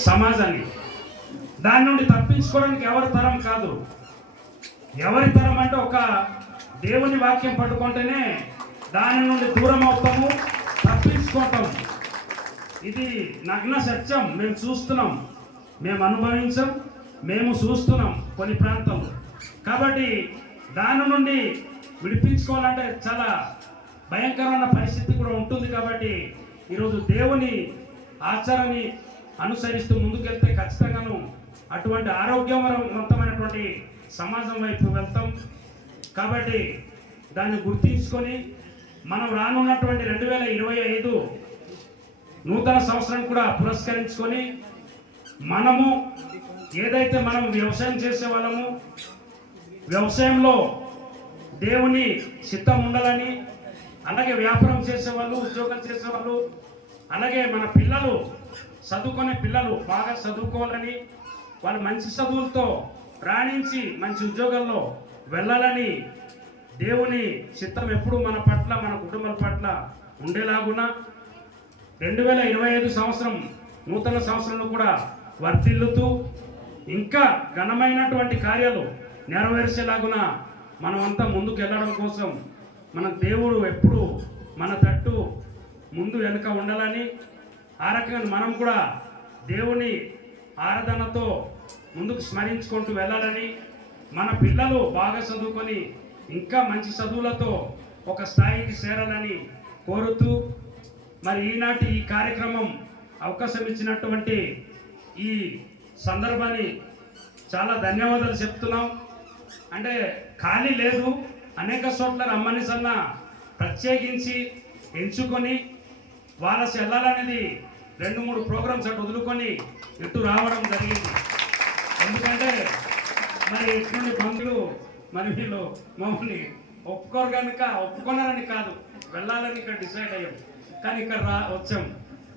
సమాజాన్ని. దాని నుండి తప్పించుకోవడానికి ఎవరి తరం కాదు. ఎవరి తరం అంటే ఒక దేవుని వాక్యం పట్టుకుంటేనే దాని నుండి దూరం అవుతాము తప్పించుకుంటాము. ఇది నగ్న సత్యం. మేము చూస్తున్నాం. మేము అనుభవించాం. మేము చూస్తున్నాం కొన్ని ప్రాంతం కాబట్టి దాని నుండి విడిపించుకోవాలంటే చాలా భయంకరమైన పరిస్థితి కూడా ఉంటుంది కాబట్టి ఈరోజు దేవుని ఆచరణని అనుసరిస్తూ ముందుకెళ్తే ఖచ్చితంగాను అటువంటి ఆరోగ్యవంతమైనటువంటి సమాజం వైపు వెళ్తాం. కాబట్టి దాన్ని గుర్తించుకొని మనం రానున్నటువంటి రెండు వేల ఇరవై ఐదు నూతన సంవత్సరం కూడా పురస్కరించుకొని మనము ఏదైతే మనం వ్యవసాయం చేసే వాళ్ళము వ్యవసాయంలో దేవుని చిత్తం ఉండాలని అలాగే వ్యాపారం చేసేవాళ్ళు ఉద్యోగం చేసేవాళ్ళు అలాగే మన పిల్లలు చదువుకునే పిల్లలు బాగా చదువుకోవాలని వాళ్ళు మంచి చదువులతో రాణించి మంచి ఉద్యోగాల్లో వెళ్ళాలని దేవుని చిత్తం ఎప్పుడు మన పట్ల మన కుటుంబాల పట్ల ఉండేలాగున రెండు వేల ఇరవై ఐదు సంవత్సరం నూతన సంవత్సరంలో కూడా వర్తిల్లుతూ ఇంకా ఘనమైనటువంటి కార్యాలు నెరవేర్చేలాగున మనమంతా ముందుకు వెళ్ళడం కోసం మన దేవుడు ఎప్పుడు మన తట్టు ముందు వెనుక ఉండాలని ఆ రకంగా మనం కూడా దేవుని ఆరాధనతో ముందుకు స్మరించుకుంటూ వెళ్ళాలని మన పిల్లలు బాగా చదువుకొని ఇంకా మంచి చదువులతో ఒక స్థాయికి చేరాలని కోరుతూ మరి ఈనాటి ఈ కార్యక్రమం అవకాశం ఇచ్చినటువంటి ఈ సందర్భాన్ని చాలా ధన్యవాదాలు చెప్తున్నాం. అంటే ఖాళీ లేదు అనేక చోట్ల రమ్మని సన్న ప్రత్యేకించి ఎంచుకొని వాళ్ళ వెళ్ళాలనేది రెండు మూడు ప్రోగ్రామ్స్ అటు వదులుకొని ఇటు రావడం జరిగింది. ఎందుకంటే మరి ఇటువంటి బంధువులు మరి వీళ్ళు మమ్మల్ని ఒప్పుకోరు కనుక ఒప్పుకున్నారని కాదు వెళ్ళాలని ఇక్కడ డిసైడ్ అయ్యాం. కానీ ఇక్కడ రా వచ్చాం.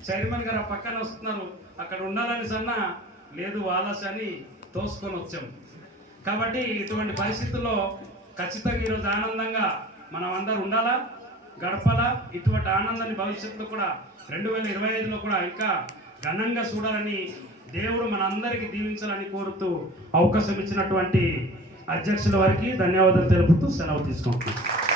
చైర్మన్ గారు పక్కన వస్తున్నారు. అక్కడ ఉండాలని సన్నా లేదు వాలస్ అని తోసుకొని వచ్చాం. కాబట్టి ఇటువంటి పరిస్థితుల్లో ఖచ్చితంగా ఈరోజు ఆనందంగా మనం అందరు ఉండాలా? గడపాలా ఇటువంటి ఆనందాన్ని భవిష్యత్తులో కూడా రెండు వేల ఇరవై ఐదులో కూడా ఇంకా ఘనంగా చూడాలని దేవుడు మనందరికీ దీవించాలని కోరుతూ అవకాశం ఇచ్చినటువంటి అధ్యక్షుల వారికి ధన్యవాదాలు తెలుపుతూ సెలవు తీసుకుంటున్నాను